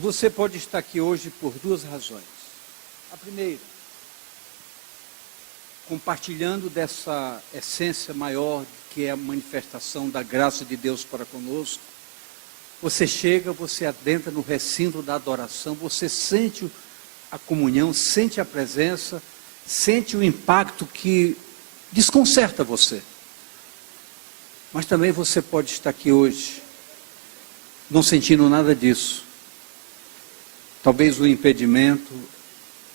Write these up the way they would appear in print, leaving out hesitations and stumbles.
você pode estar aqui hoje por duas razões. A primeira, compartilhando dessa essência maior, que é a manifestação da graça de Deus para conosco. Você chega, você adentra no recinto da adoração, você sente a comunhão, sente a presença, sente o impacto que desconcerta você. Mas também você pode estar aqui hoje, não sentindo nada disso. Talvez o impedimento,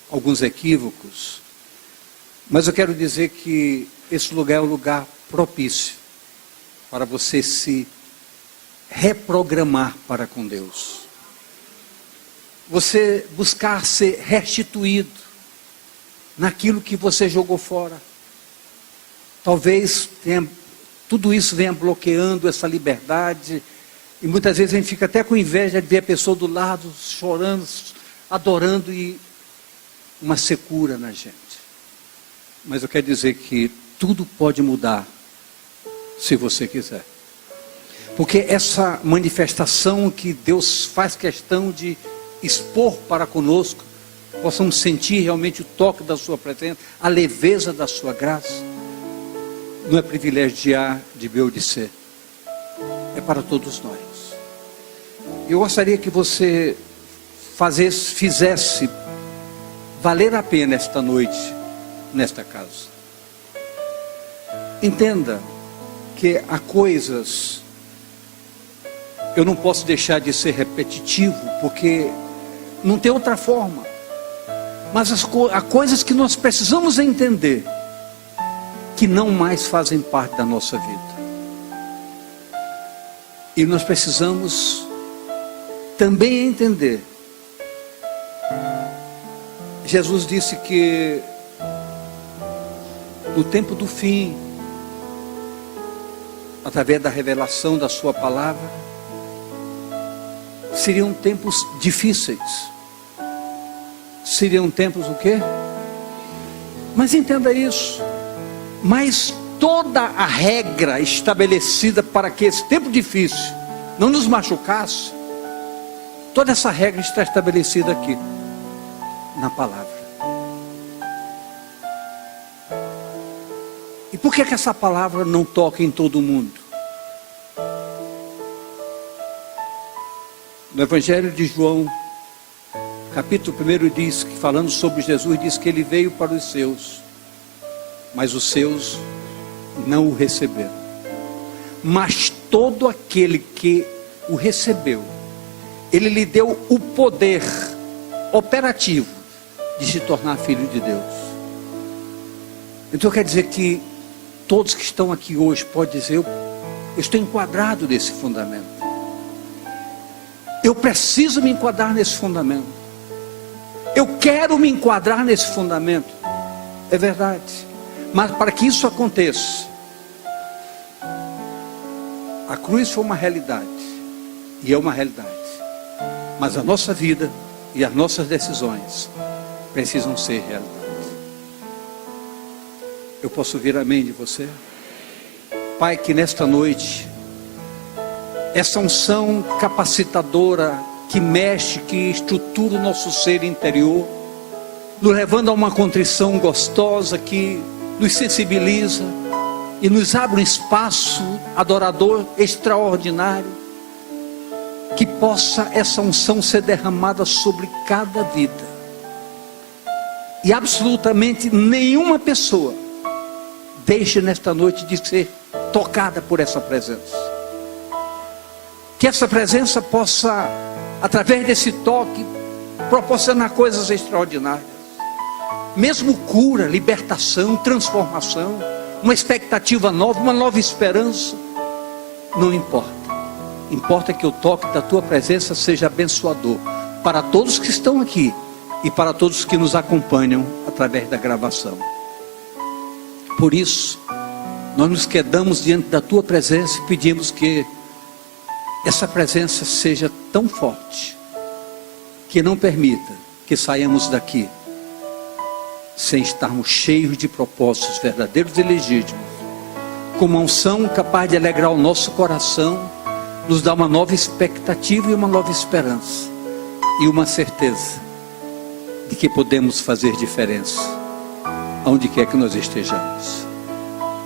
alguns equívocos. Mas eu quero dizer que esse lugar é um lugar propício para você se reprogramar para com Deus. Você buscar ser restituído naquilo que você jogou fora. Talvez tudo isso venha bloqueando essa liberdade. E muitas vezes a gente fica até com inveja de ver a pessoa do lado, chorando, adorando, e uma secura na gente. Mas eu quero dizer que tudo pode mudar, se você quiser. Porque essa manifestação que Deus faz questão de expor para conosco, possamos sentir realmente o toque da sua presença, a leveza da sua graça, não é privilégio de A, de B ou de C. É para todos nós. Eu gostaria que você fizesse valer a pena esta noite, nesta casa. Entenda que há coisas, eu não posso deixar de ser repetitivo, porque não tem outra forma. Mas há coisas que nós precisamos entender, que não mais fazem parte da nossa vida. E nós precisamos também entender. Jesus disse que no tempo do fim, através da revelação da sua palavra, seriam tempos difíceis. Seriam tempos o quê? Mas entenda isso. Mas toda a regra estabelecida para que esse tempo difícil não nos machucasse, toda essa regra está estabelecida aqui, na palavra. E por que essa palavra não toca em todo mundo? No Evangelho de João, capítulo 1 diz, que falando sobre Jesus, diz que ele veio para os seus, mas os seus não o receberam. Mas todo aquele que o recebeu, ele lhe deu o poder operativo de se tornar filho de Deus. Então quer dizer que todos que estão aqui hoje podem dizer, eu estou enquadrado nesse fundamento. Eu preciso me enquadrar nesse fundamento. Eu quero me enquadrar nesse fundamento. É verdade. Mas para que isso aconteça, a cruz foi uma realidade. E é uma realidade. Mas a nossa vida e as nossas decisões precisam ser realidade. Eu posso ouvir amém de você? Pai, que nesta noite, essa unção capacitadora que mexe, que estrutura o nosso ser interior, nos levando a uma contrição gostosa que nos sensibiliza e nos abre um espaço adorador extraordinário, que possa essa unção ser derramada sobre cada vida, e absolutamente nenhuma pessoa deixe nesta noite de ser tocada por essa presença. Que essa presença possa, através desse toque, proporcionar coisas extraordinárias. Mesmo cura, libertação, transformação, uma expectativa nova, uma nova esperança. Não importa. Importa que o toque da tua presença seja abençoador para todos que estão aqui e para todos que nos acompanham através da gravação. Por isso, nós nos quedamos diante da tua presença e pedimos que essa presença seja tão forte que não permita que saiamos daqui sem estarmos cheios de propósitos verdadeiros e legítimos, com uma unção capaz de alegrar o nosso coração, nos dar uma nova expectativa e uma nova esperança, e uma certeza de que podemos fazer diferença aonde quer que nós estejamos.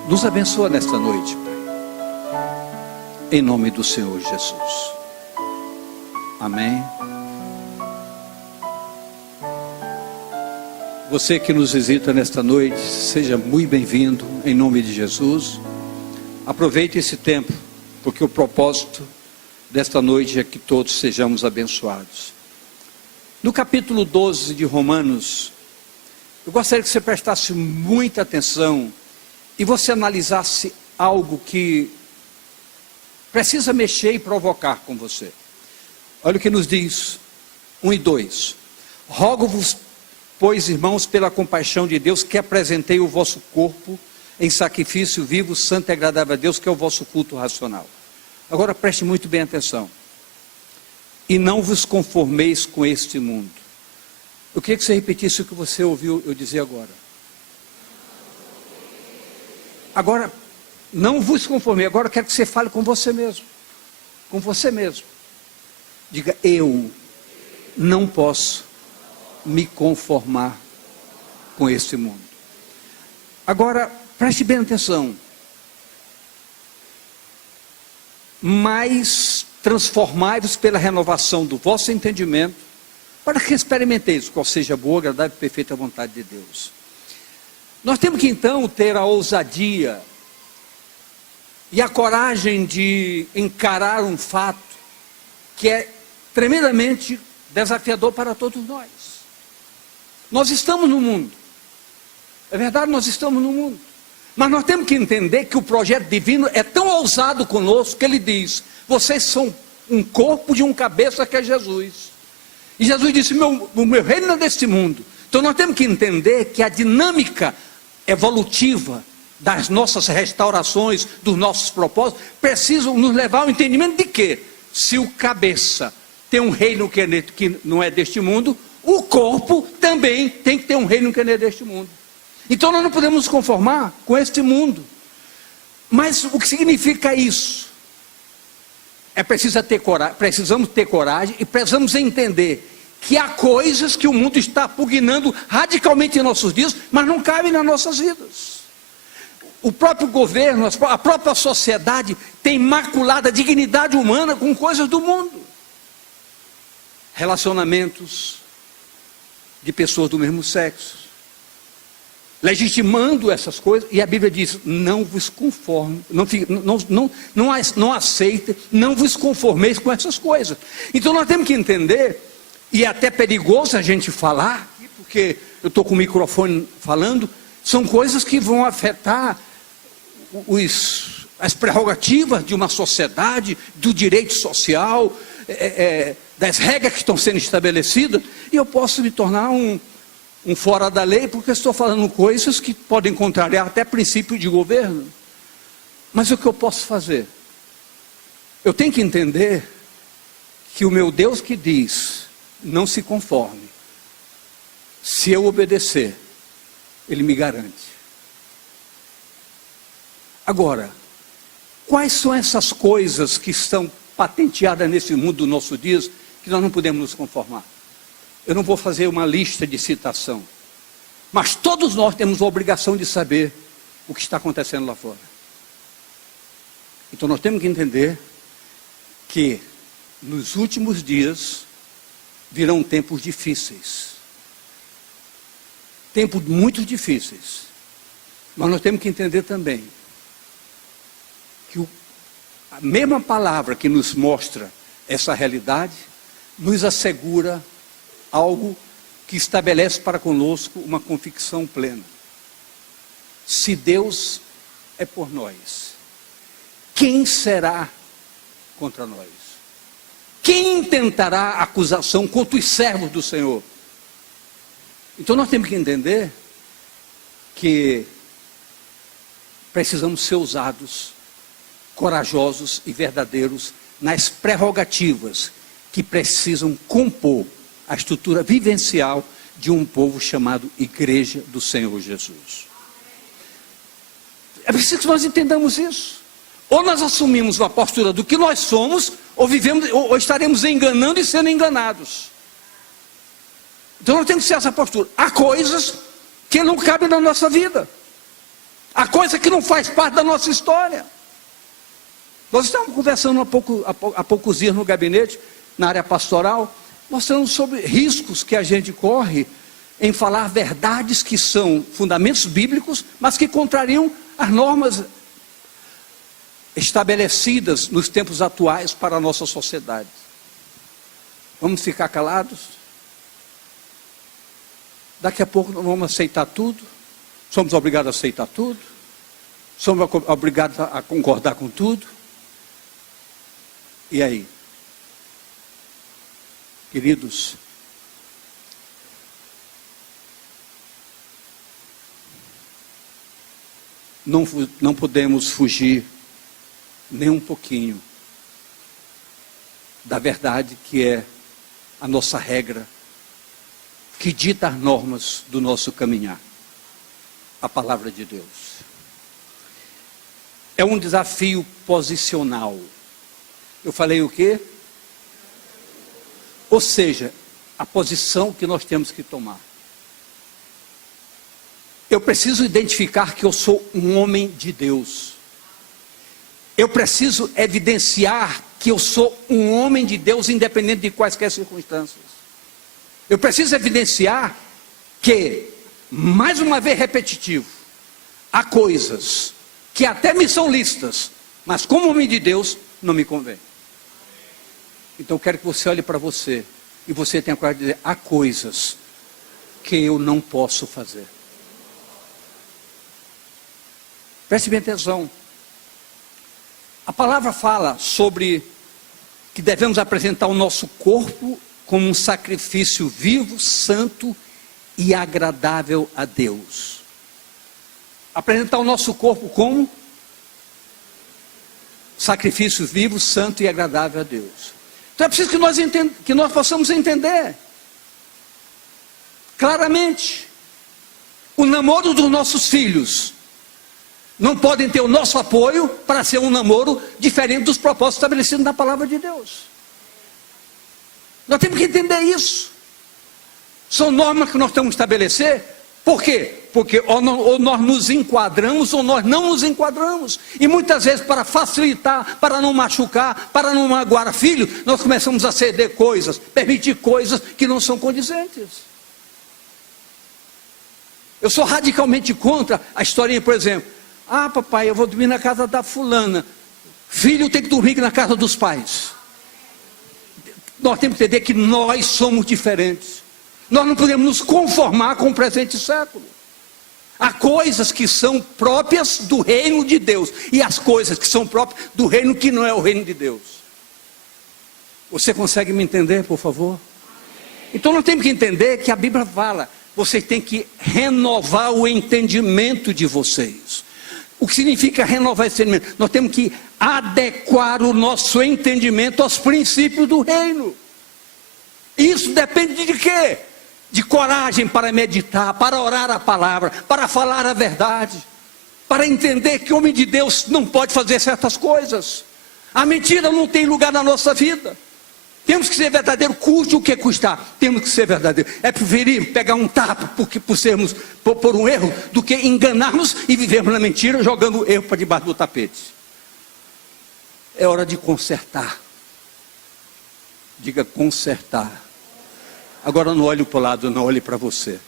Nos abençoa nesta noite, Pai, em nome do Senhor Jesus. Amém. Você que nos visita nesta noite, seja muito bem-vindo, em nome de Jesus. Aproveite esse tempo, porque o propósito desta noite é que todos sejamos abençoados. No capítulo 12 de Romanos, eu gostaria que você prestasse muita atenção e você analisasse algo que precisa mexer e provocar com você. Olha o que nos diz 1 e 2. Rogo-vos, pois, irmãos, pela compaixão de Deus, que apresentei o vosso corpo em sacrifício vivo, santo e agradável a Deus, que é o vosso culto racional. Agora preste muito bem atenção. E não vos conformeis com este mundo. Eu queria que você repetisse o que você ouviu eu dizer agora. Agora, não vos conformeis. Agora eu quero que você fale com você mesmo. Com você mesmo. Diga, eu não posso me conformar com este mundo. Agora, preste bem atenção. Mas transformai-vos pela renovação do vosso entendimento, para que experimenteis qual seja a boa, agradável e perfeita vontade de Deus. Nós temos que então ter a ousadia e a coragem de encarar um fato que é tremendamente desafiador para todos nós. Nós estamos no mundo. É verdade, nós estamos no mundo. Mas nós temos que entender que o projeto divino é tão ousado conosco que ele diz: vocês são um corpo de um cabeça que é Jesus. E Jesus disse: o meu reino não é deste mundo. Então nós temos que entender que a dinâmica evolutiva das nossas restaurações, dos nossos propósitos, precisam nos levar ao entendimento de que, se o cabeça tem um reino que não é deste mundo, o corpo também tem que ter um reino que não é deste mundo. Então nós não podemos nos conformar com este mundo. Mas o que significa isso? É preciso ter coragem, precisamos ter coragem e precisamos entender que há coisas que o mundo está pugnando radicalmente em nossos dias, mas não cabem nas nossas vidas. O próprio governo, a própria sociedade tem maculado a dignidade humana com coisas do mundo. Relacionamentos de pessoas do mesmo sexo, legitimando essas coisas, e a Bíblia diz: não vos conforme, não aceitem, não vos conformeis com essas coisas. Então nós temos que entender, e é até perigoso a gente falar, porque eu estou com o microfone falando, são coisas que vão afetar as prerrogativas de uma sociedade, do direito social, das regras que estão sendo estabelecidas, e eu posso me tornar um fora da lei, porque estou falando coisas que podem contrariar até princípio de governo. Mas o que eu posso fazer? Eu tenho que entender que o meu Deus que diz: não se conforme, se eu obedecer, Ele me garante. Agora, quais são essas coisas que estão patenteadas nesse mundo dos nossos dias, que nós não podemos nos conformar? Eu não vou fazer uma lista de citação, mas todos nós temos a obrigação de saber o que está acontecendo lá fora. Então nós temos que entender que nos últimos dias virão tempos difíceis, tempos muito difíceis, mas nós temos que entender também que a mesma palavra que nos mostra essa realidade nos assegura algo que estabelece para conosco uma convicção plena. Se Deus é por nós, quem será contra nós? Quem intentará acusação contra os servos do Senhor? Então nós temos que entender que precisamos ser ousados, corajosos e verdadeiros nas prerrogativas que precisam compor a estrutura vivencial de um povo chamado Igreja do Senhor Jesus. É preciso que nós entendamos isso. Ou nós assumimos a postura do que nós somos, ou estaremos enganando e sendo enganados. Então nós temos que ter essa postura. Há coisas que não cabem na nossa vida. Há coisa que não faz parte da nossa história. Nós estávamos conversando há poucos dias no gabinete, na área pastoral, mostrando sobre riscos que a gente corre em falar verdades que são fundamentos bíblicos, mas que contrariam as normas estabelecidas nos tempos atuais para a nossa sociedade. Vamos ficar calados? Daqui a pouco nós vamos aceitar tudo? Somos obrigados a aceitar tudo? Somos obrigados a concordar com tudo? E aí? Queridos, não podemos fugir nem um pouquinho da verdade que é a nossa regra, que dita as normas do nosso caminhar, a palavra de Deus. É um desafio posicional. Eu falei o quê? Ou seja, a posição que nós temos que tomar. Eu preciso identificar que eu sou um homem de Deus. Eu preciso evidenciar que eu sou um homem de Deus, independente de quaisquer circunstâncias. Eu preciso evidenciar que, mais uma vez repetitivo, há coisas que até me são lícitas, mas como homem de Deus, não me convém. Então eu quero que você olhe para você, e você tenha coragem de dizer, há coisas que eu não posso fazer. Preste bem atenção. A palavra fala sobre que devemos apresentar o nosso corpo como um sacrifício vivo, santo e agradável a Deus. Apresentar o nosso corpo como sacrifício vivo, santo e agradável a Deus. Então é preciso que nós possamos entender claramente. O namoro dos nossos filhos não podem ter o nosso apoio para ser um namoro diferente dos propósitos estabelecidos na palavra de Deus. Nós temos que entender isso. São normas que nós temos que estabelecer. Por quê? Porque ou nós nos enquadramos ou nós não nos enquadramos. E muitas vezes, para facilitar, para não machucar, para não magoar filho, nós começamos a ceder coisas, permitir coisas que não são condizentes. Eu sou radicalmente contra a historinha, por exemplo. Ah, papai, eu vou dormir na casa da fulana. Filho tem que dormir na casa dos pais. Nós temos que entender que nós somos diferentes. Nós não podemos nos conformar com o presente século. Há coisas que são próprias do reino de Deus, e as coisas que são próprias do reino que não é o reino de Deus. Você consegue me entender, por favor? Então nós temos que entender que a Bíblia fala, vocês têm que renovar o entendimento de vocês. O que significa renovar esse entendimento? Nós temos que adequar o nosso entendimento aos princípios do reino. Isso depende de quê? De coragem para meditar, para orar a palavra, para falar a verdade, para entender que o homem de Deus não pode fazer certas coisas. A mentira não tem lugar na nossa vida. Temos que ser verdadeiro, custe o que custar. Temos que ser verdadeiro. É preferir pegar um tapa por um erro, do que enganarmos e vivermos na mentira, jogando o erro para debaixo do tapete. É hora de consertar. Diga consertar. Agora não olhe para o lado, não olhe para você.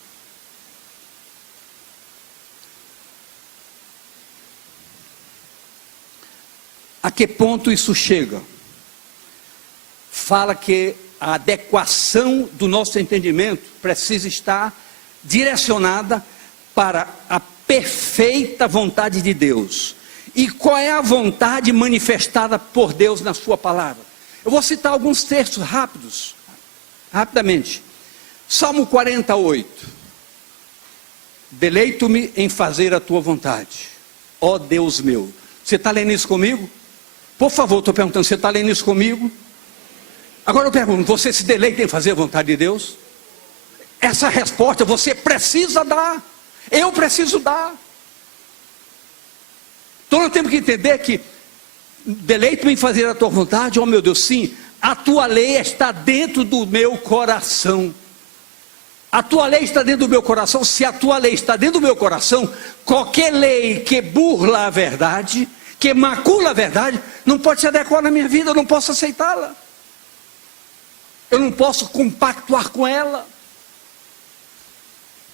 A que ponto isso chega? Fala que a adequação do nosso entendimento precisa estar direcionada para a perfeita vontade de Deus. E qual é a vontade manifestada por Deus na sua palavra? Eu vou citar alguns textos rapidamente. Salmo 48. Deleito-me em fazer a tua vontade, ó Deus meu. Você está lendo isso comigo? Por favor, estou perguntando, você está lendo isso comigo? Agora eu pergunto, você se deleita em fazer a vontade de Deus? Essa resposta você precisa dar. Eu preciso dar. Então nós temos que entender que deleito-me em fazer a tua vontade, oh meu Deus, sim, a tua lei está dentro do meu coração. A tua lei está dentro do meu coração. Se a tua lei está dentro do meu coração, qualquer lei que burla a verdade, que macula a verdade, não pode se adequar na minha vida, eu não posso aceitá-la. Eu não posso compactuar com ela.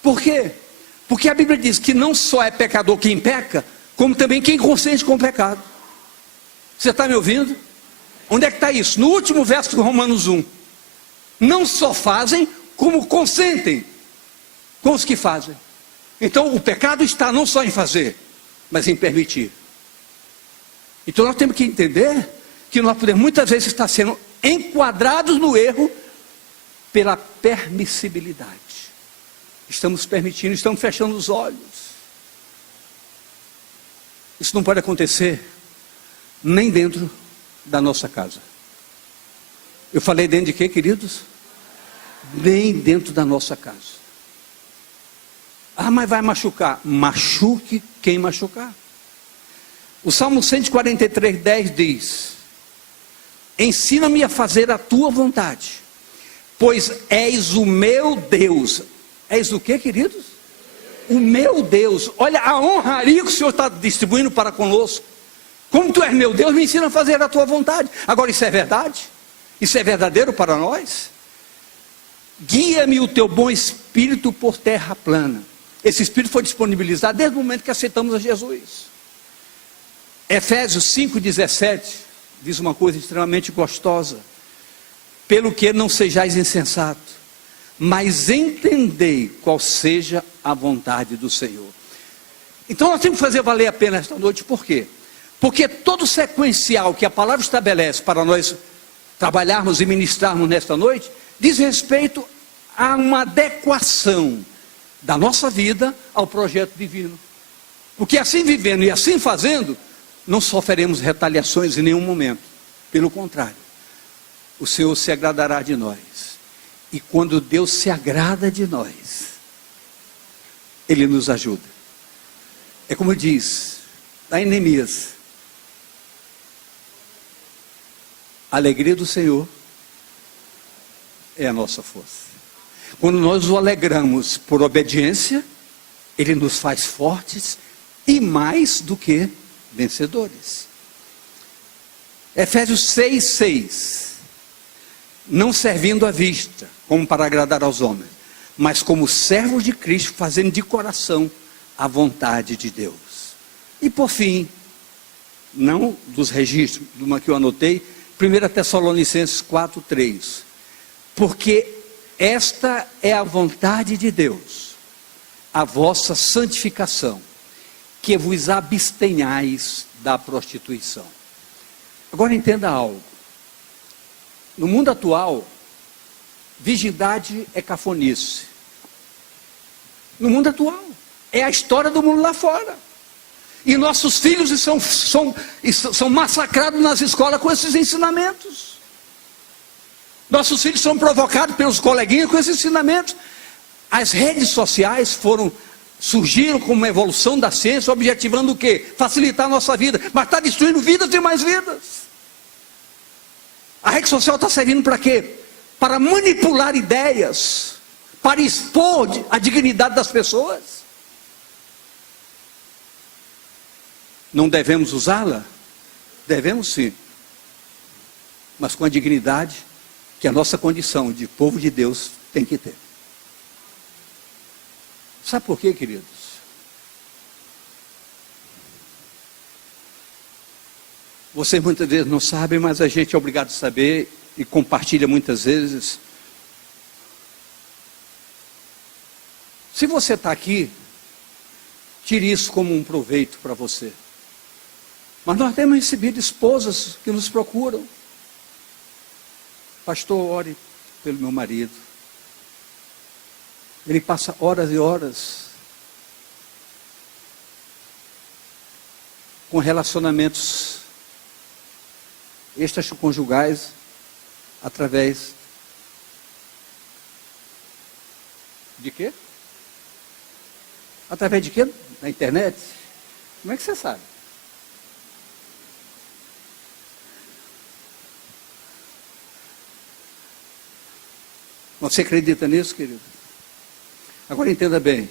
Por quê? Porque a Bíblia diz que não só é pecador quem peca, como também quem consente com o pecado. Você está me ouvindo? Onde é que está isso? No último verso de Romanos 1. Não só fazem, como consentem com os que fazem. Então o pecado está não só em fazer, mas em permitir. Então nós temos que entender que nós podemos muitas vezes estar sendo enquadrados no erro pela permissibilidade. Estamos permitindo, estamos fechando os olhos. Isso não pode acontecer nem dentro da nossa casa. Eu falei dentro de quê, queridos? Nem dentro da nossa casa. Ah, mas vai machucar. Machuque quem machucar. O Salmo 143:10 diz: ensina-me a fazer a tua vontade, pois és o meu Deus. És o que, queridos? O meu Deus. Olha a honraria que o Senhor está distribuindo para conosco. Como tu és meu Deus, me ensina a fazer a tua vontade. Agora, isso é verdade? Isso é verdadeiro para nós? Guia-me o teu bom espírito por terra plana. Esse espírito foi disponibilizado desde o momento que aceitamos a Jesus. Efésios 5:17 diz uma coisa extremamente gostosa: pelo que não sejais insensato, mas entendei qual seja a vontade do Senhor. Então nós temos que fazer valer a pena esta noite. Por quê? Porque todo sequencial que a palavra estabelece para nós trabalharmos e ministrarmos nesta noite, diz respeito a uma adequação da nossa vida ao projeto divino. Porque assim vivendo e assim fazendo, não sofreremos retaliações em nenhum momento. Pelo contrário, o Senhor se agradará de nós. E quando Deus se agrada de nós, Ele nos ajuda. É como diz lá em Neemias: a alegria do Senhor é a nossa força. Quando nós o alegramos por obediência, Ele nos faz fortes e mais do que vencedores. Efésios 6:6. Não servindo à vista, como para agradar aos homens, mas como servos de Cristo, fazendo de coração a vontade de Deus. E por fim, não dos registros, de uma que eu anotei, 1 Tessalonicenses 4:3. Porque esta é a vontade de Deus, a vossa santificação, que vos abstenhais da prostituição. Agora entenda algo. No mundo atual, virgindade é cafonice. No mundo atual, é a história do mundo lá fora. E nossos filhos são massacrados nas escolas com esses ensinamentos. Nossos filhos são provocados pelos coleguinhas com esses ensinamentos. As redes sociais surgiram como uma evolução da ciência, objetivando o quê? Facilitar a nossa vida, mas está destruindo vidas e mais vidas. A rede social está servindo para quê? Para manipular ideias, para expor a dignidade das pessoas. Não devemos usá-la? Devemos sim, mas com a dignidade que a nossa condição de povo de Deus tem que ter. Sabe por quê, queridos? Vocês muitas vezes não sabem, mas a gente é obrigado a saber e compartilha muitas vezes. Se você está aqui, tire isso como um proveito para você. Mas nós temos recebido esposas que nos procuram. Pastor, ore pelo meu marido. Ele passa horas e horas com relacionamentos extraconjugais através de quê? Através de quê? Na internet? Como é que você sabe? Você acredita nisso, querido? Agora entenda bem,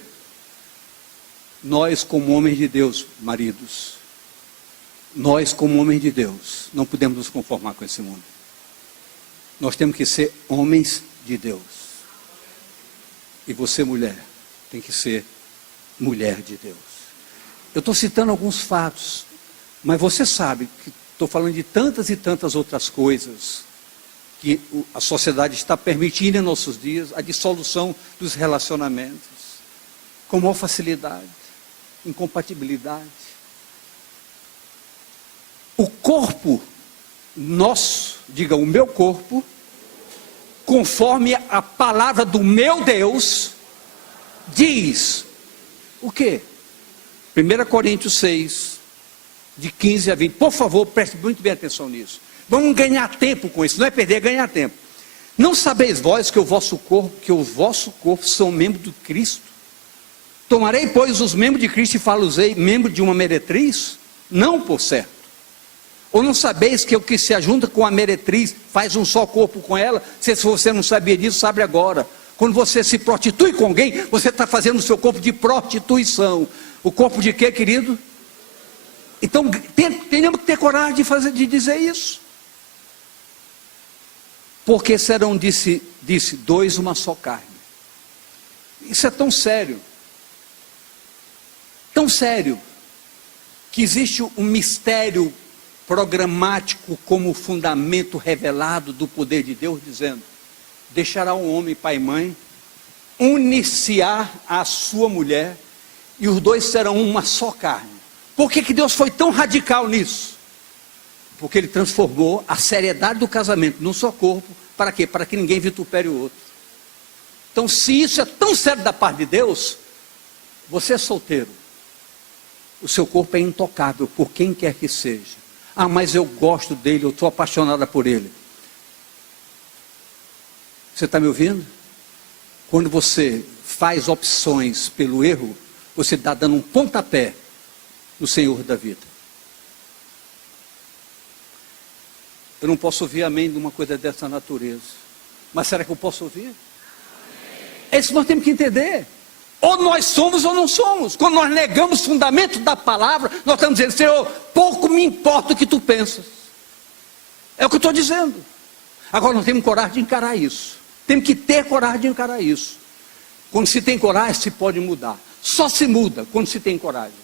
nós como homens de Deus, maridos, nós como homens de Deus, não podemos nos conformar com esse mundo. Nós temos que ser homens de Deus. E você, mulher, tem que ser mulher de Deus. Eu estou citando alguns fatos, mas você sabe que estou falando de tantas e tantas outras coisas que a sociedade está permitindo em nossos dias, a dissolução dos relacionamentos, com maior facilidade, incompatibilidade. O corpo nosso, diga o meu corpo, conforme a palavra do meu Deus, diz o quê? 1 Coríntios 6, de 15 a 20. Por favor, preste muito bem atenção nisso. Vamos ganhar tempo com isso, não é perder, é ganhar tempo. Não sabeis vós que o vosso corpo são membros do Cristo? Tomarei, pois, os membros de Cristo e falo-ei membro de uma meretriz? Não, por certo. Ou não sabeis que o que se ajunta com a meretriz faz um só corpo com ela? Se você não sabia disso, sabe agora. Quando você se prostitui com alguém, você está fazendo o seu corpo de prostituição. O corpo de quê, querido? Então, temos que ter coragem de dizer isso. Porque serão, disse, dois uma só carne. Isso é tão sério, que existe um mistério programático como fundamento revelado do poder de Deus, dizendo: deixará um homem pai e mãe, unir-se-á a sua mulher, e os dois serão uma só carne. Por que Deus foi tão radical nisso? Porque Ele transformou a seriedade do casamento num só corpo. Para quê? Para que ninguém vitupere o outro. Então, se isso é tão sério da parte de Deus, você é solteiro, o seu corpo é intocável por quem quer que seja. Ah, mas eu gosto dele, eu estou apaixonada por ele. Você está me ouvindo? Quando você faz opções pelo erro, você está dando um pontapé no Senhor da vida. Eu não posso ouvir amém de uma coisa dessa natureza. Mas será que eu posso ouvir? É isso que nós temos que entender. Ou nós somos ou não somos. Quando nós negamos o fundamento da palavra, nós estamos dizendo: Senhor, pouco me importa o que tu pensas. É o que eu estou dizendo. Agora nós temos coragem de encarar isso. Temos que ter coragem de encarar isso. Quando se tem coragem, se pode mudar. Só se muda quando se tem coragem.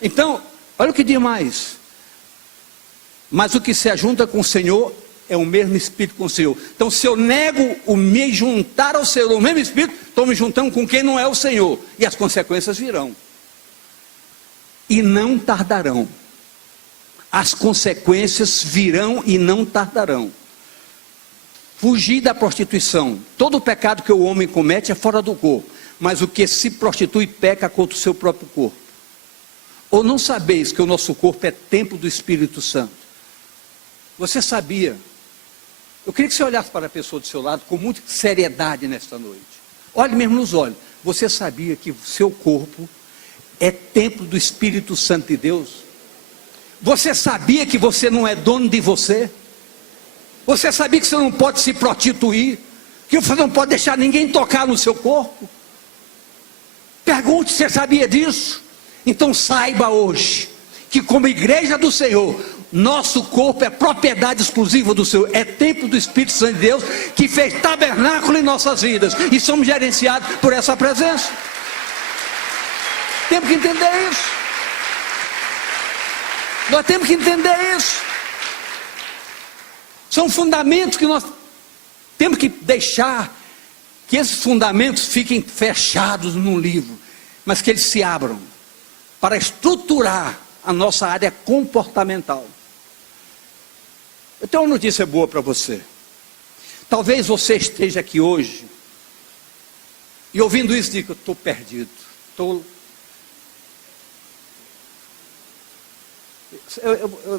Então, olha o que diz mais. Mas o que se ajunta com o Senhor é o mesmo Espírito com o Senhor. Então, se eu nego o me juntar ao Senhor, o mesmo Espírito, estou me juntando com quem não é o Senhor. E as consequências virão. E não tardarão. As consequências virão e não tardarão. Fugir da prostituição. Todo o pecado que o homem comete é fora do corpo. Mas o que se prostitui peca contra o seu próprio corpo. Ou não sabeis que o nosso corpo é templo do Espírito Santo? Você sabia? Eu queria que você olhasse para a pessoa do seu lado com muita seriedade nesta noite. Olhe mesmo nos olhos. Você sabia que o seu corpo é templo do Espírito Santo de Deus? Você sabia que você não é dono de você? Você sabia que você não pode se prostituir? Que você não pode deixar ninguém tocar no seu corpo? Pergunte se você sabia disso. Então saiba hoje que, como igreja do Senhor, nosso corpo é propriedade exclusiva do Senhor, é templo do Espírito Santo de Deus, que fez tabernáculo em nossas vidas, e somos gerenciados por essa presença. Temos que entender isso. Nós temos que entender isso. São fundamentos que nós temos que deixar que esses fundamentos fiquem fechados num livro, mas que eles se abram para estruturar a nossa área comportamental. Eu tenho uma notícia boa para você. Talvez você esteja aqui hoje e ouvindo isso diga: eu estou perdido, eu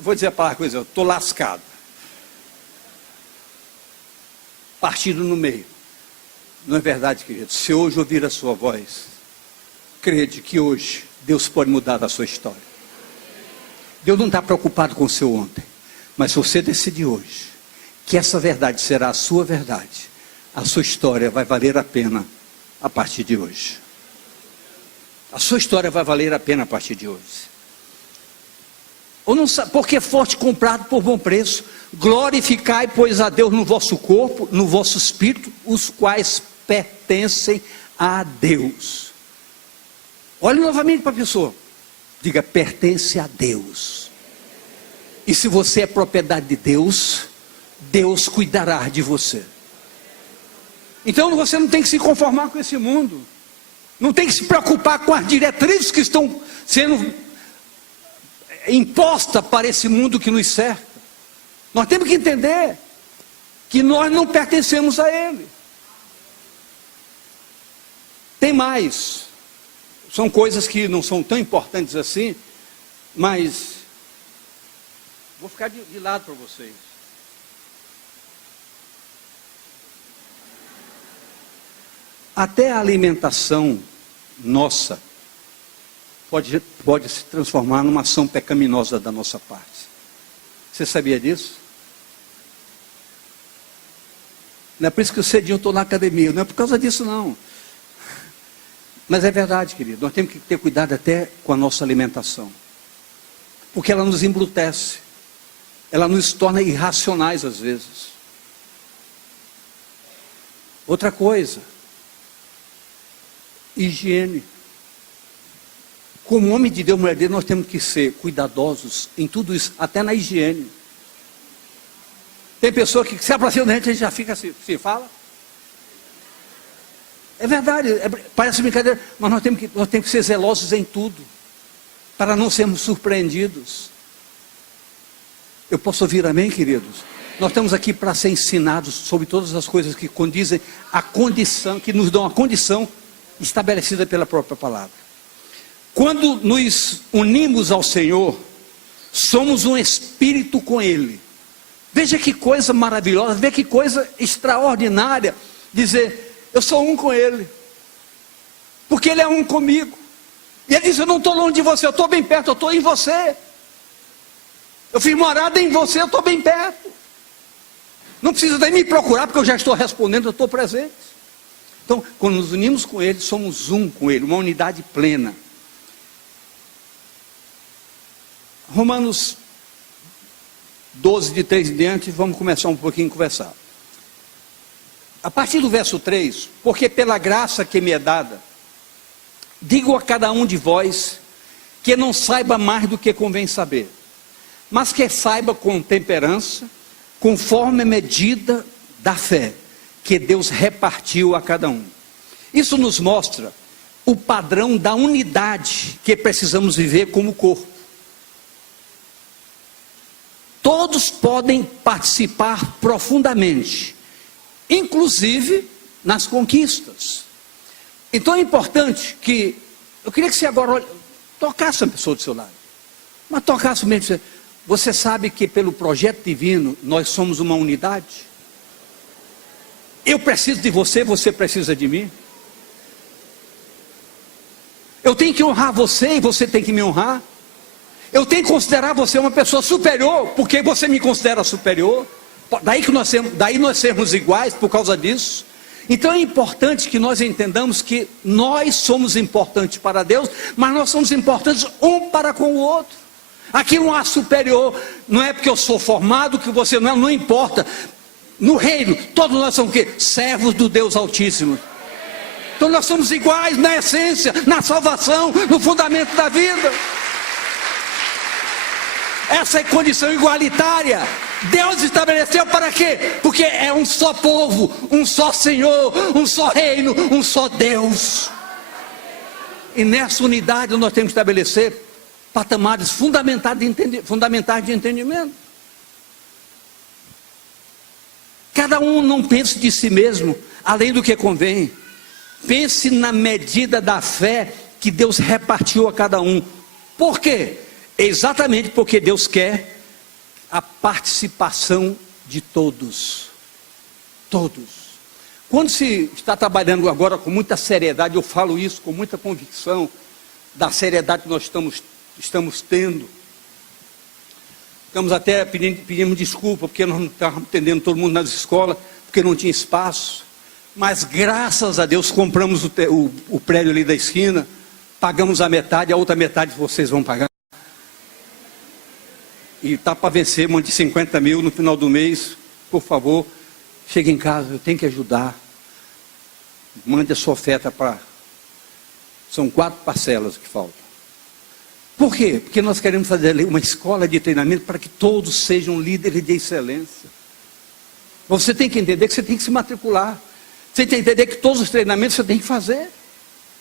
vou dizer a palavra coisa, eu estou lascado, partido no meio. Não é verdade, querido? Se hoje ouvir a sua voz, crede que hoje Deus pode mudar a sua história. Deus não está preocupado com o seu ontem, mas se você decidir hoje que essa verdade será a sua verdade, a sua história vai valer a pena a partir de hoje. A sua história vai valer a pena a partir de hoje. Ou não sabe, porque foste comprado por bom preço. Glorificai, pois, a Deus no vosso corpo, no vosso espírito, os quais pertencem a Deus. Olhe novamente para a pessoa. Diga, pertence a Deus. E se você é propriedade de Deus, Deus cuidará de você. Então você não tem que se conformar com esse mundo. Não tem que se preocupar com as diretrizes que estão sendo impostas para esse mundo que nos cerca. Nós temos que entender que nós não pertencemos a ele. Tem mais. São coisas que não são tão importantes assim, mas vou ficar de lado para vocês. Até a alimentação nossa pode se transformar numa ação pecaminosa da nossa parte. Você sabia disso? Não é por isso que eu cedinho estou na academia, não é por causa disso não. Mas é verdade, querido, nós temos que ter cuidado até com a nossa alimentação. Porque ela nos embrutece. Ela nos torna irracionais às vezes. Outra coisa, higiene. Como homem de Deus, mulher de Deus, nós temos que ser cuidadosos em tudo isso, até na higiene. Tem pessoa que se aproxima da gente, a gente já fica assim, se fala. É verdade, parece brincadeira, mas nós temos que ser zelosos em tudo, para não sermos surpreendidos. Eu posso ouvir amém, queridos? Nós estamos aqui para ser ensinados sobre todas as coisas que condizem a condição, que nos dão a condição estabelecida pela própria palavra. Quando nos unimos ao Senhor, somos um espírito com Ele. Veja que coisa maravilhosa, veja que coisa extraordinária, dizer, eu sou um com Ele, porque Ele é um comigo. E Ele diz, eu não estou longe de você, eu estou bem perto, eu estou em você. Eu fiz morada em você, eu estou bem perto. Não precisa nem me procurar, porque eu já estou respondendo, eu estou presente. Então, quando nos unimos com Ele, somos um com Ele, uma unidade plena. Romanos 12, de 3 em diante, vamos começar um pouquinho a conversar. A partir do verso 3, porque pela graça que me é dada, digo a cada um de vós, que não saiba mais do que convém saber, mas que saiba com temperança, conforme a medida da fé, que Deus repartiu a cada um. Isso nos mostra o padrão da unidade que precisamos viver como corpo. Todos podem participar profundamente, inclusive nas conquistas. Então é importante que, eu queria que você agora tocasse a pessoa do seu lado, mas tocasse mesmo. Você sabe que pelo projeto divino, nós somos uma unidade? Eu preciso de você, você precisa de mim. Eu tenho que honrar você e você tem que me honrar. Eu tenho que considerar você uma pessoa superior, porque você me considera superior. Daí nós sermos iguais por causa disso. Então é importante que nós entendamos que nós somos importantes para Deus, mas nós somos importantes um para com o outro. Aqui não há superior, não é porque eu sou formado que você não, não importa. No reino, todos nós somos o quê? Servos do Deus Altíssimo. Então nós somos iguais na essência, na salvação, no fundamento da vida. Essa é condição igualitária. Deus estabeleceu para quê? Porque é um só povo, um só Senhor, um só reino, um só Deus. E nessa unidade nós temos que estabelecer patamares fundamentais de entendimento. Cada um não pense de si mesmo além do que convém. Pense na medida da fé que Deus repartiu a cada um. Por quê? Exatamente porque Deus quer a participação de todos. Todos. Quando se está trabalhando agora com muita seriedade, eu falo isso com muita convicção, da seriedade que nós estamos tendo. Estamos até pedindo desculpa, porque nós não estávamos atendendo todo mundo nas escolas, porque não tinha espaço. Mas graças a Deus compramos o prédio ali da esquina, pagamos a metade, a outra metade vocês vão pagar. E está para vencer, mande 50 mil no final do mês, por favor, chegue em casa, eu tenho que ajudar. Mande a sua oferta para... São 4 parcelas que faltam. Por quê? Porque nós queremos fazer uma escola de treinamento para que todos sejam líderes de excelência. Você tem que entender que você tem que se matricular. Você tem que entender que todos os treinamentos você tem que fazer.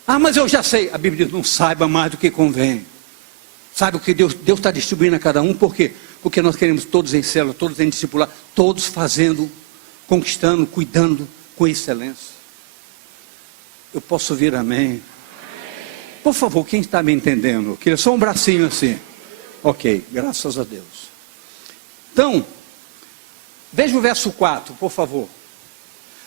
Ah, mas eu já sei. A Bíblia diz, não saiba mais do que convém. Sabe o que Deus está distribuindo a cada um? Por quê? Porque nós queremos todos em célula, todos em discipular, todos fazendo, conquistando, cuidando com excelência. Eu posso ouvir amém? Por favor, quem está me entendendo? Eu queria só um bracinho assim. Ok, graças a Deus. Então, veja o verso 4, por favor.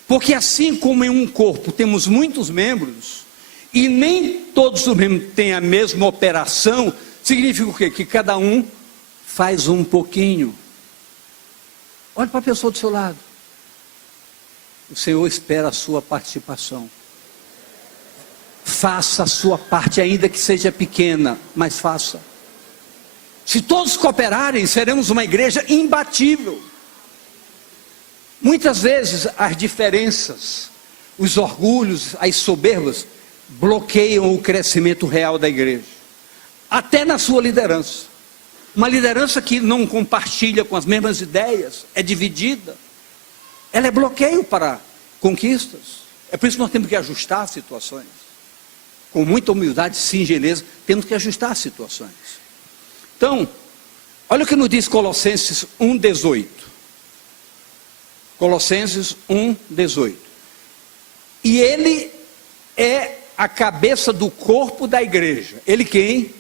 Porque assim como em um corpo temos muitos membros, e nem todos os membros têm a mesma operação, significa o quê? Que cada um faz um pouquinho. Olhe para a pessoa do seu lado. O Senhor espera a sua participação. Faça a sua parte, ainda que seja pequena, mas faça. Se todos cooperarem, seremos uma igreja imbatível. Muitas vezes as diferenças, os orgulhos, as soberbas, bloqueiam o crescimento real da igreja. Até na sua liderança. Uma liderança que não compartilha com as mesmas ideias, é dividida. Ela é bloqueio para conquistas. É por isso que nós temos que ajustar as situações. Com muita humildade e singeleza, temos que ajustar as situações. Então, olha o que nos diz Colossenses 1,18. Colossenses 1,18. E ele é a cabeça do corpo da igreja. Ele quem?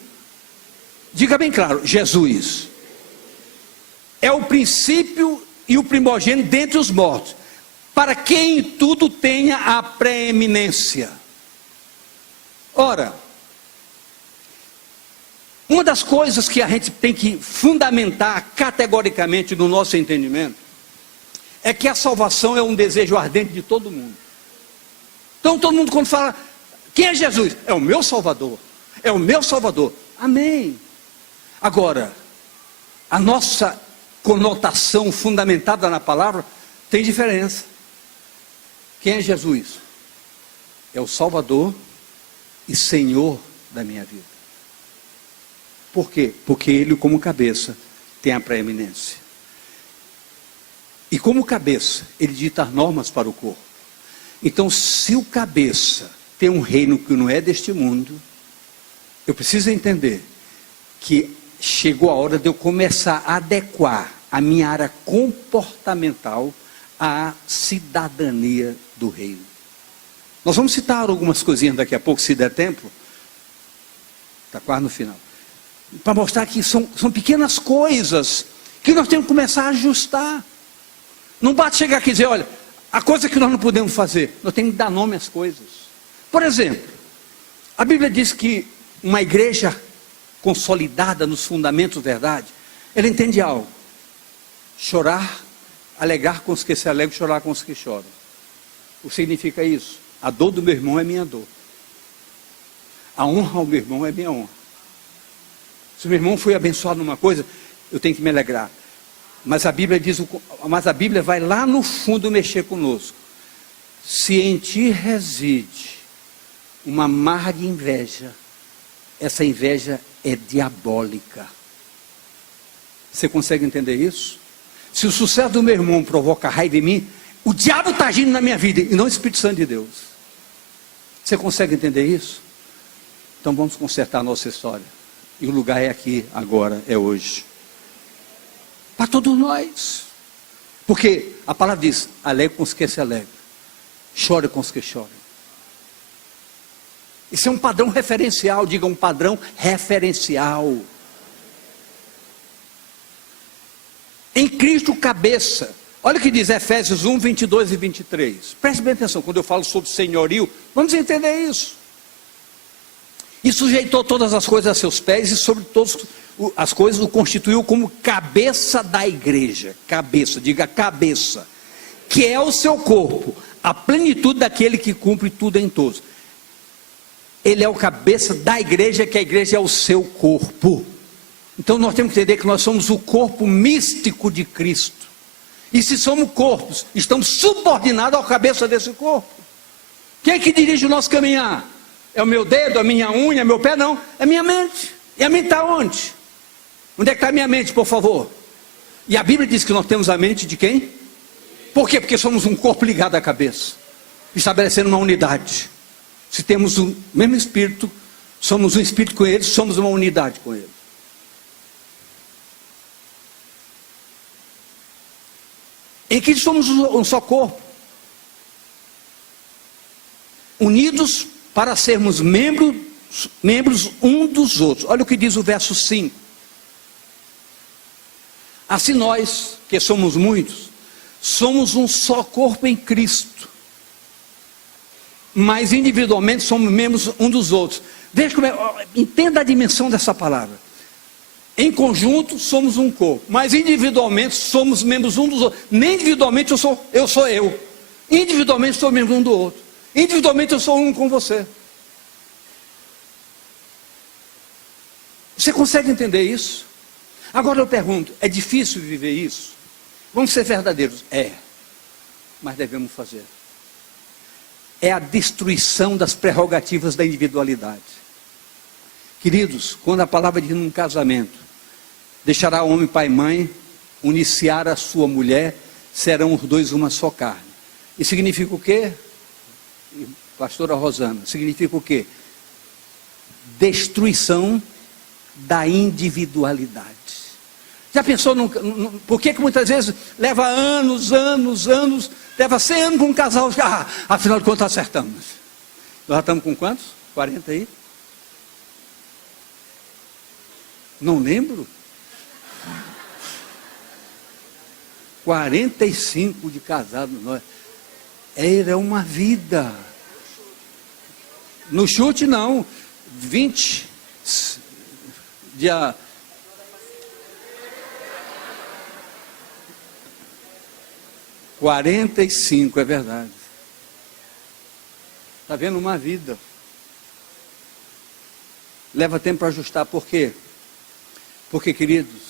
Diga bem claro, Jesus. É o princípio e o primogênito dentre os mortos, para que em tudo tenha a preeminência. Ora, uma das coisas que a gente tem que fundamentar categoricamente no nosso entendimento, é que a salvação é um desejo ardente de todo mundo. Então todo mundo quando fala, quem é Jesus? É o meu Salvador, é o meu Salvador, amém. Agora, a nossa conotação fundamentada na palavra, tem diferença. Quem é Jesus? É o Salvador e Senhor da minha vida. Por quê? Porque Ele como cabeça tem a preeminência. E como cabeça, Ele dita as normas para o corpo. Então se o cabeça tem um reino que não é deste mundo, eu preciso entender que chegou a hora de eu começar a adequar a minha área comportamental à cidadania do reino. Nós vamos citar algumas coisinhas daqui a pouco, se der tempo. Está quase no final. Para mostrar que são pequenas coisas que nós temos que começar a ajustar. Não basta chegar aqui e dizer, olha, a coisa que nós não podemos fazer, nós temos que dar nome às coisas. Por exemplo, a Bíblia diz que uma igreja consolidada nos fundamentos da verdade, ela entende algo. Chorar, alegrar com os que se alegram, chorar com os que choram. O que significa isso? A dor do meu irmão é minha dor. A honra ao meu irmão é minha honra. Se o meu irmão foi abençoado numa coisa, eu tenho que me alegrar. Mas a Bíblia diz, mas a Bíblia vai lá no fundo mexer conosco. Se em ti reside uma amarga inveja, essa inveja é diabólica. Você consegue entender isso? Se o sucesso do meu irmão provoca raiva em mim, o diabo está agindo na minha vida e não o Espírito Santo de Deus. Você consegue entender isso? Então vamos consertar a nossa história. E o lugar é aqui, agora, é hoje. Para todos nós. Porque a palavra diz, alegre com os que se alegram, chore com os que choram. Isso é um padrão referencial, diga um padrão referencial. Em Cristo cabeça. Olha o que diz Efésios 1, 22 e 23. Preste bem atenção, quando eu falo sobre senhorio, vamos entender isso. E sujeitou todas as coisas a seus pés, e sobre todas as coisas o constituiu como cabeça da igreja. Cabeça, diga cabeça. Que é o seu corpo, a plenitude daquele que cumpre tudo em todos. Ele é o cabeça da igreja, que a igreja é o seu corpo. Então nós temos que entender que nós somos o corpo místico de Cristo. E se somos corpos, estamos subordinados ao cabeça desse corpo. Quem é que dirige o nosso caminhar? É o meu dedo, a minha unha, meu pé? Não, é minha mente. E a mente está onde? Onde é que está a minha mente, por favor? E a Bíblia diz que nós temos a mente de quem? Por quê? Porque somos um corpo ligado à cabeça, estabelecendo uma unidade. Se temos o mesmo Espírito, somos um Espírito com Ele, somos uma unidade com Ele. Em que somos um só corpo, unidos para sermos membros um dos outros. Olha o que diz o verso 5. Assim nós, que somos muitos, somos um só corpo em Cristo, mas individualmente somos membros um dos outros. Veja como entenda a dimensão dessa palavra. Em conjunto somos um corpo, mas individualmente somos membros um dos outros. Nem individualmente eu sou eu. Individualmente sou membro um do outro. Individualmente eu sou um com você. Você consegue entender isso? Agora eu pergunto, é difícil viver isso? Vamos ser verdadeiros. É, mas devemos fazer. É a destruição das prerrogativas da individualidade. Queridos, quando a palavra diz num casamento, deixará o homem pai e mãe, uniciar a sua mulher, serão os dois uma só carne. E significa o quê? Pastora Rosana, significa o quê? Destruição da individualidade. Já pensou, por que muitas vezes leva anos, leva 100 anos com um casal, afinal de contas acertamos. Nós já estamos com quantos? 40 aí? Não lembro. 45 de casados nós. Era uma vida. No chute não. 20 dia 45, é verdade. Está vendo uma vida. Leva tempo para ajustar, por quê? Porque, queridos,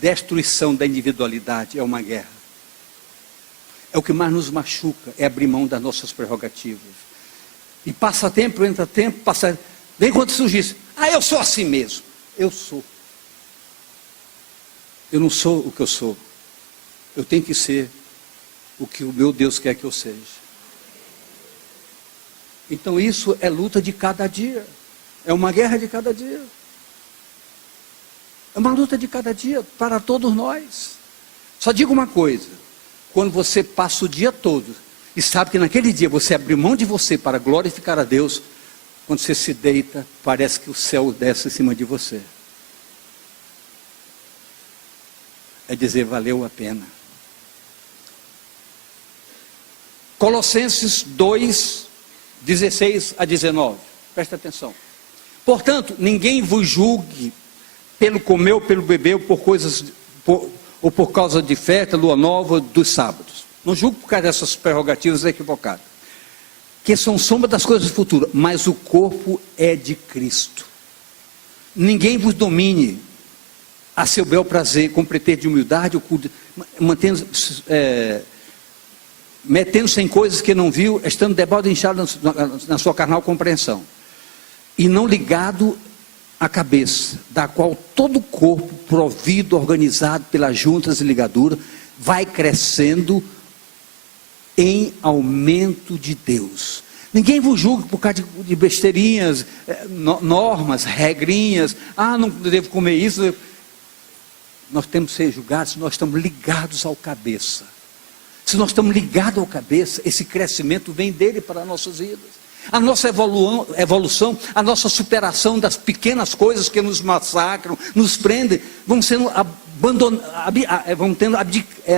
destruição da individualidade é uma guerra. É o que mais nos machuca, é abrir mão das nossas prerrogativas. E passa tempo, entra tempo, passa... Vem quando surgisse, eu sou assim mesmo. Eu sou. Eu não sou o que eu sou. Eu tenho que ser o que o meu Deus quer que eu seja. Então isso é luta de cada dia. É uma guerra de cada dia. É uma luta de cada dia para todos nós. Só digo uma coisa: quando você passa o dia todo e sabe que naquele dia você abriu mão de você para glorificar a Deus, quando você se deita, parece que o céu desce em cima de você. É dizer, valeu a pena. Colossenses 2, 16 a 19. Presta atenção. Portanto, ninguém vos julgue pelo comer ou pelo beber, ou por causa de festa, lua nova, dos sábados. Não julgue por causa dessas prerrogativas equivocadas, que são sombra das coisas futuras, mas o corpo é de Cristo. Ninguém vos domine a seu bel prazer, com pretexto de humildade, metendo-se em coisas que não viu, estando debado inchado na sua carnal compreensão, e não ligado à cabeça, da qual todo o corpo, provido, organizado pelas juntas e ligaduras, vai crescendo em aumento de Deus. Ninguém vos julga por causa de besteirinhas, normas, regrinhas. Não devo comer isso. Nós temos que ser julgados se nós estamos ligados ao cabeça. Se nós estamos ligados ao cabeça, esse crescimento vem dele para as nossas vidas. A nossa evolução, a nossa superação das pequenas coisas que nos massacram, nos prendem, vão sendo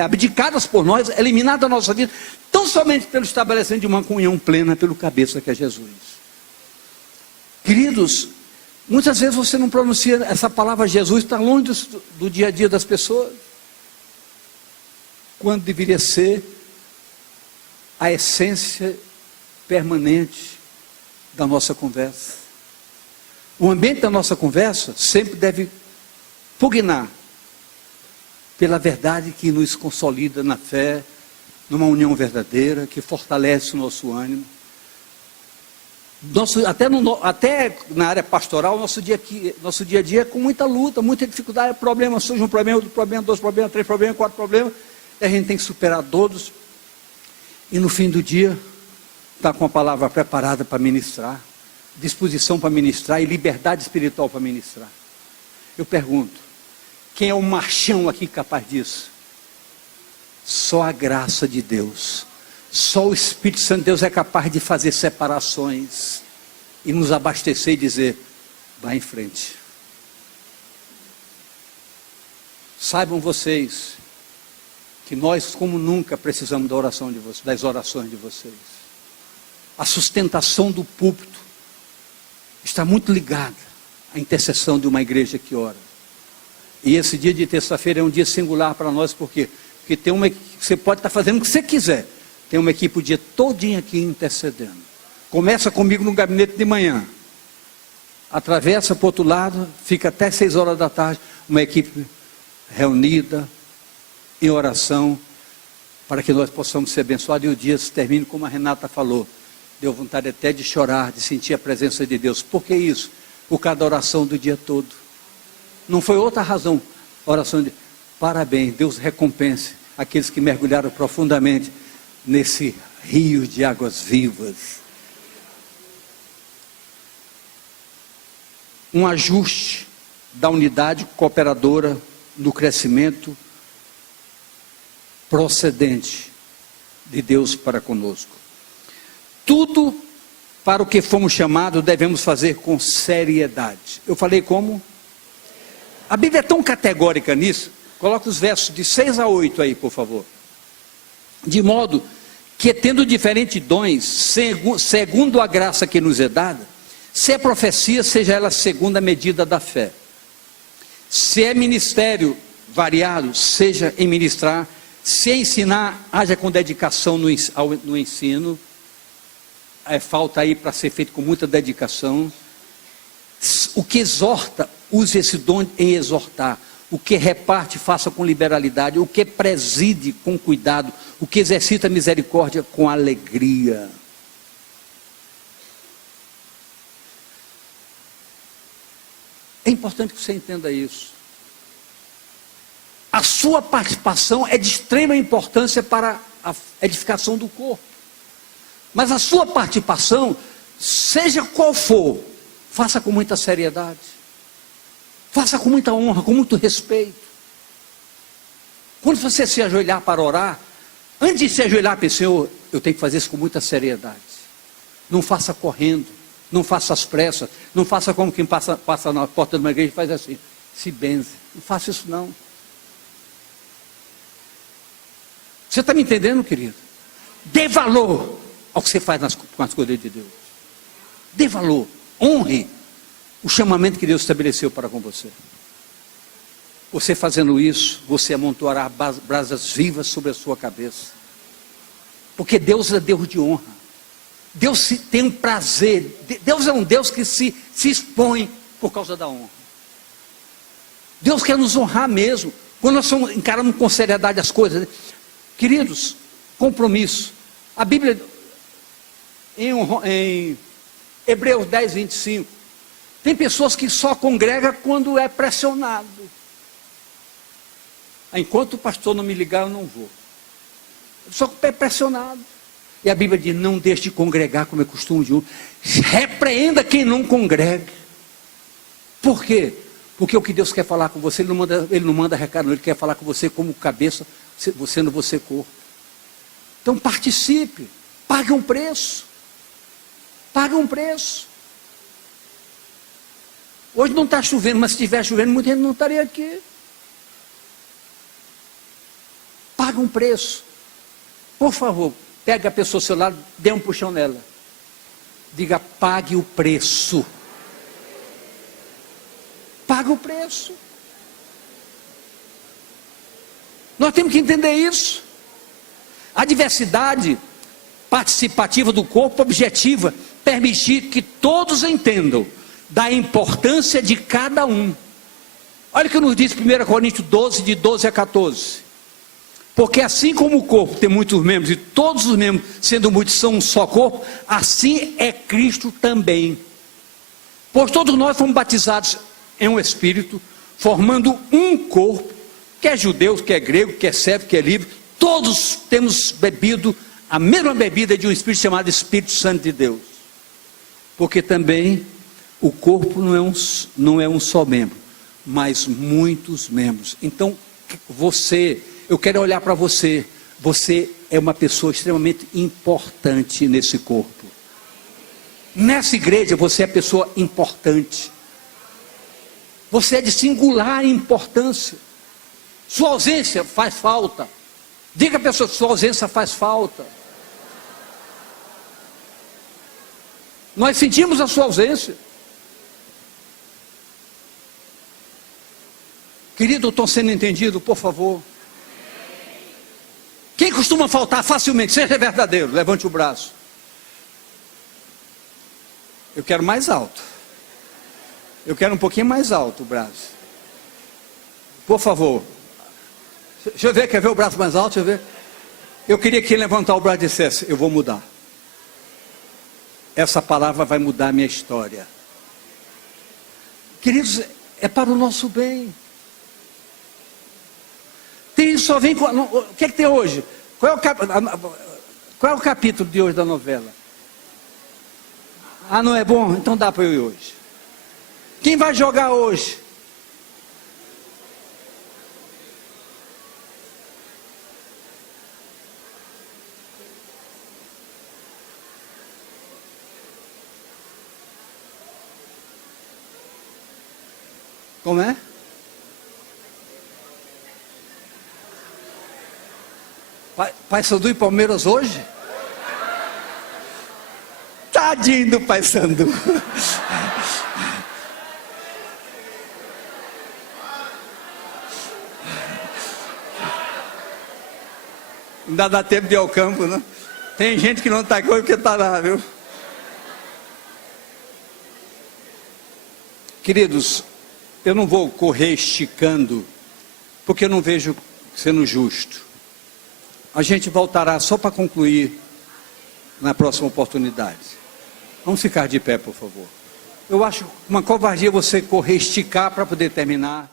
abdicadas por nós, eliminadas da nossa vida, tão somente pelo estabelecimento de uma comunhão plena pelo cabeça que é Jesus. Queridos, muitas vezes você não pronuncia essa palavra Jesus, está longe do dia a dia das pessoas, quando deveria ser a essência permanente da nossa conversa. O ambiente da nossa conversa sempre deve pugnar pela verdade que nos consolida na fé, numa união verdadeira, que fortalece o nosso ânimo. Até na área pastoral, nosso dia a dia é com muita luta, muita dificuldade, problema, surge um problema, outro problema, dois problemas, três problemas, quatro problemas, e a gente tem que superar todos, e no fim do dia, está com a palavra preparada para ministrar, disposição para ministrar e liberdade espiritual para ministrar. Eu pergunto, quem é o machão aqui capaz disso? Só a graça de Deus. Só o Espírito Santo de Deus é capaz de fazer separações e nos abastecer e dizer, vá em frente. Saibam vocês que nós, como nunca, precisamos da oração de vocês, das orações de vocês. A sustentação do púlpito está muito ligada à intercessão de uma igreja que ora. E esse dia de terça-feira é um dia singular para nós, por quê? Porque tem você pode estar fazendo o que você quiser. Tem uma equipe o dia todinho aqui intercedendo. Começa comigo no gabinete de manhã. Atravessa para o outro lado, fica até 6 horas da tarde. Uma equipe reunida, em oração, para que nós possamos ser abençoados. E o dia se termine como a Renata falou. Deu vontade até de chorar, de sentir a presença de Deus. Por que isso? Por causa da oração do dia todo. Não foi outra razão. Oração de parabéns, Deus recompense aqueles que mergulharam profundamente nesse rio de águas vivas. Um ajuste da unidade cooperadora no crescimento procedente de Deus para conosco. Tudo para o que fomos chamados devemos fazer com seriedade. Eu falei como? A Bíblia é tão categórica nisso. Coloca os versos de 6 a 8 aí, por favor. De modo que, tendo diferentes dons, segundo a graça que nos é dada, se é profecia, seja ela segundo a medida da fé. Se é ministério variado, seja em ministrar. Se é ensinar, haja com dedicação no ensino. Falta aí para ser feito com muita dedicação. O que exorta, use esse dom em exortar. O que reparte, faça com liberalidade. O que preside, com cuidado. O que exercita misericórdia, com alegria. É importante que você entenda isso. A sua participação é de extrema importância para a edificação do corpo. Mas a sua participação, seja qual for, faça com muita seriedade. Faça com muita honra, com muito respeito. Quando você se ajoelhar para orar, antes de se ajoelhar para o Senhor, eu tenho que fazer isso com muita seriedade. Não faça correndo, não faça às pressas, não faça como quem passa na porta de uma igreja e faz assim, se benze. Não faça isso não. Você está me entendendo, querido? Dê valor ao que você faz com as coisas de Deus. Dê valor, honre o chamamento que Deus estabeleceu para com você. Você fazendo isso, você amontoará brasas vivas sobre a sua cabeça. Porque Deus é Deus de honra. Deus tem um prazer. Deus é um Deus que se expõe por causa da honra. Deus quer nos honrar mesmo. Quando nós encaramos com seriedade as coisas. Queridos, compromisso. A Bíblia, em Hebreus 10, 25, tem pessoas que só congregam quando é pressionado. Enquanto o pastor não me ligar, eu não vou. Só é pressionado. E a Bíblia diz, não deixe de congregar como é costume de um. Repreenda quem não congrega. Por quê? Porque o que Deus quer falar com você, Ele não manda recado, não, Ele quer falar com você como cabeça, sendo você corpo. Então participe, pague um preço. Pague um preço. Hoje não está chovendo, mas se estiver chovendo, muita gente não estaria aqui. Pague um preço. Por favor, pegue a pessoa ao seu lado, dê um puxão nela. Diga, pague o preço. Pague o preço. Nós temos que entender isso. A diversidade participativa do corpo objetiva, permitir que todos entendam da importância de cada um. Olha o que nos diz 1 Coríntios 12, de 12 a 14. Porque assim como o corpo tem muitos membros, e todos os membros, sendo muitos, são um só corpo, assim é Cristo também. Pois todos nós fomos batizados em um Espírito, formando um corpo, que é judeu, que é grego, que é servo, que é livre, todos temos bebido a mesma bebida de um Espírito chamado Espírito Santo de Deus. Porque também o corpo não é um só membro, mas muitos membros. Então eu quero olhar para você. Você é uma pessoa extremamente importante nesse corpo. Nessa igreja você é pessoa importante. Você é de singular importância. Sua ausência faz falta. Diga a pessoa que sua ausência faz falta. Nós sentimos a sua ausência. Querido, estou sendo entendido, por favor. Quem costuma faltar facilmente, seja verdadeiro, levante o braço. Eu quero mais alto. Eu quero um pouquinho mais alto o braço. Por favor. Deixa eu ver, quer ver o braço mais alto? Deixa eu ver. Eu queria que ele levantar o braço e dissesse: eu vou mudar. Essa palavra vai mudar a minha história. Queridos, é para o nosso bem. Só vem com, o que é que tem hoje? Qual é o capítulo de hoje da novela? Ah, não é bom? Então dá para eu ir hoje. Quem vai jogar hoje? Como é? Paysandu e Palmeiras hoje? Tadinho do Paysandu. Ainda dá tempo de ir ao campo, né? Tem gente que não está aqui porque está lá, viu? Queridos, eu não vou correr esticando, porque eu não vejo sendo justo. A gente voltará só para concluir na próxima oportunidade. Vamos ficar de pé, por favor. Eu acho uma covardia você correr esticar para poder terminar.